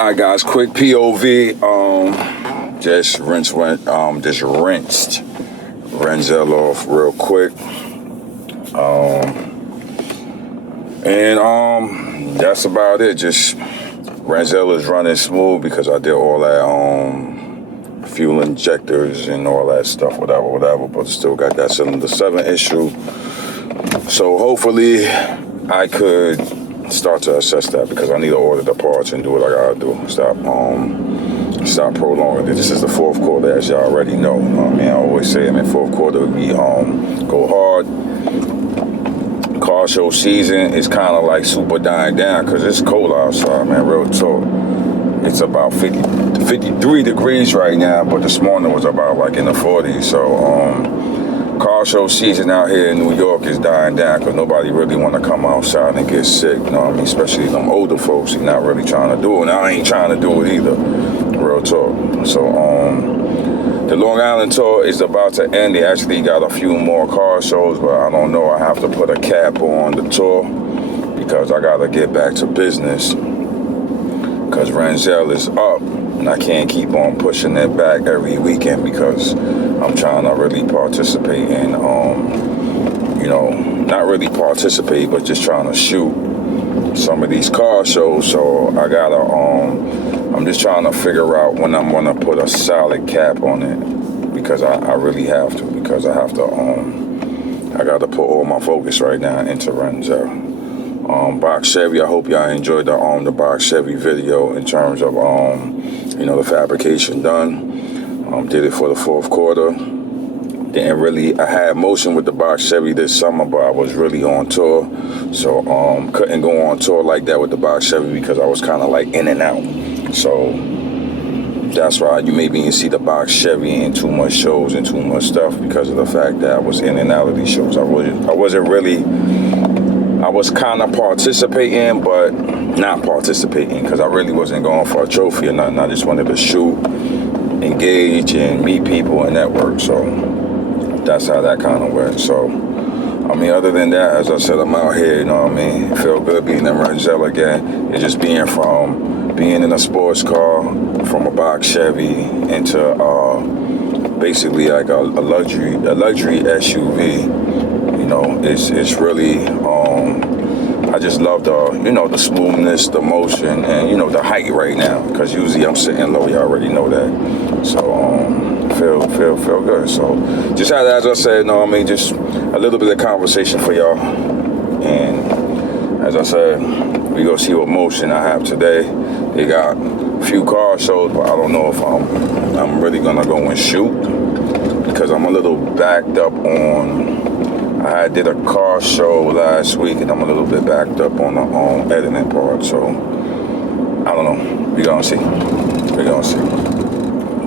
Alright guys, quick POV. Just rinsed Renzel off real quick. And that's about it. Just Renzel is running smooth because I did all that fuel injectors and all that stuff, whatever, but still got that cylinder 7 issue. So hopefully I could start to assess that because I need to order the parts and do what I gotta do. Stop prolonging it. This is the fourth quarter, as y'all already know. I always say I'm in fourth quarter we go hard. Car show season is kind of like super dying down because it's cold outside, man. Real talk. It's about 53 degrees right now, but this morning was about like in the 40s. So car show season out here in New York is dying down because nobody really want to come outside and get sick, you know what I mean? Especially them older folks, they're not really trying to do it. And I ain't trying to do it either, real talk. So the Long Island tour is about to end. They actually got a few more car shows, but I don't know. I have to put a cap on the tour because I got to get back to business because Renzel is up. And I can't keep on pushing it back every weekend because I'm trying to really participate in, not really participate, but just trying to shoot some of these car shows. So I gotta, I'm just trying to figure out when I'm gonna put a solid cap on it because I really have to because I have to, I gotta put all my focus right now into Renzel. Box Chevy, I hope y'all enjoyed the Box Chevy video in terms of the fabrication done. Did it for the fourth quarter. I had motion with the Box Chevy this summer, but I was really on tour, so couldn't go on tour like that with the Box Chevy because I was kind of like in and out. So that's why you maybe didn't see the Box Chevy in too much shows and too much stuff because of the fact that I was in and out of these shows. I was kind of participating, but not participating because I really wasn't going for a trophy or nothing. I just wanted to shoot, engage, and meet people and network. So that's how that kind of went. So, other than that, as I said, I'm out here, It feel good being in Renzel again. It's just being in a sports car from a Box Chevy into basically like a luxury SUV. It's really, I just love the smoothness, the motion, and, the height right now. Because usually I'm sitting low, you already know that. So, feel good. So, just as I said, just a little bit of conversation for y'all. And as I said, we gonna see what motion I have today. They got a few car shows, but I don't know if I'm really gonna go and shoot because I'm a little backed up on. I did a car show last week, and I'm a little bit backed up on the editing part. So I don't know. We're gonna see.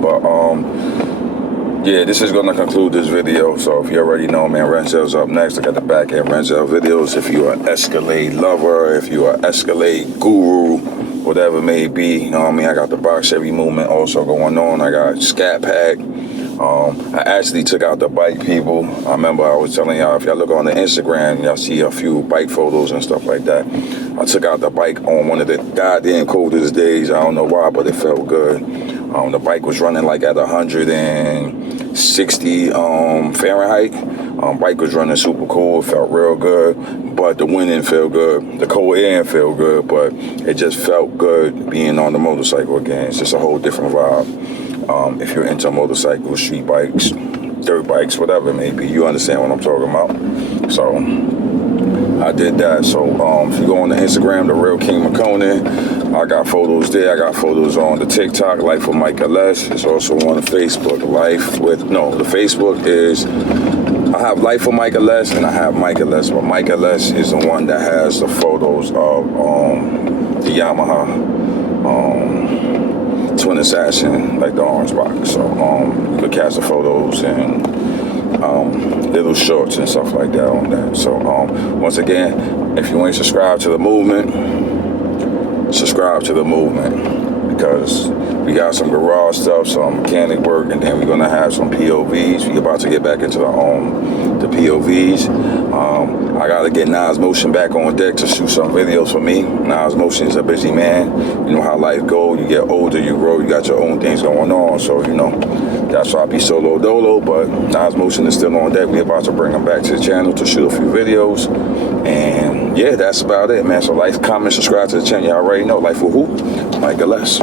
But yeah, this is gonna conclude this video. So if you already know, man, Renzel's up next. I got the back end Renzel videos. If you're an Escalade lover, if you're an Escalade guru, whatever it may be, I got the Box Chevy movement also going on. I got Scat Pack. I actually took out the bike people. I remember I was telling y'all, if y'all look on the Instagram, y'all see a few bike photos and stuff like that. I took out the bike on one of the goddamn coldest days. I don't know why, but it felt good. The bike was running like at 160 Fahrenheit. Bike was running super cool. It felt real good, but the wind didn't feel good. The cold air didn't feel good, but it just felt good being on the motorcycle again. It's just a whole different vibe. If you're into motorcycles, street bikes, dirt bikes, whatever it may be, you understand what I'm talking about. So I did that. So if you go on the Instagram, The Real King McConan, I got photos there. I got photos on the TikTok, Life with Micah Les. It's also on the Facebook, the Facebook is, I have Life with Micah Les and I have Micah Les, but Micah Les is the one that has the photos of the Yamaha Twin Assassin, like the orange box. So you could catch the photos and little shorts and stuff like that on that. So once again, if you ain't subscribed to the movement, subscribe to the movement because we got some garage stuff, some mechanic work, and then we're gonna have some POVs. We're about to get back into the POVs. I gotta get Nas Motion back on deck to shoot some videos for me. Nas Motion is a busy man. You know how life goes. You get older, you grow, you got your own things going on. So, you know, that's why I be solo dolo. But Nas Motion is still on deck. We're about to bring him back to the channel to shoot a few videos. And yeah, that's about it, man. So like, comment, subscribe to the channel. You already know. Life with who? Mike Gillespie.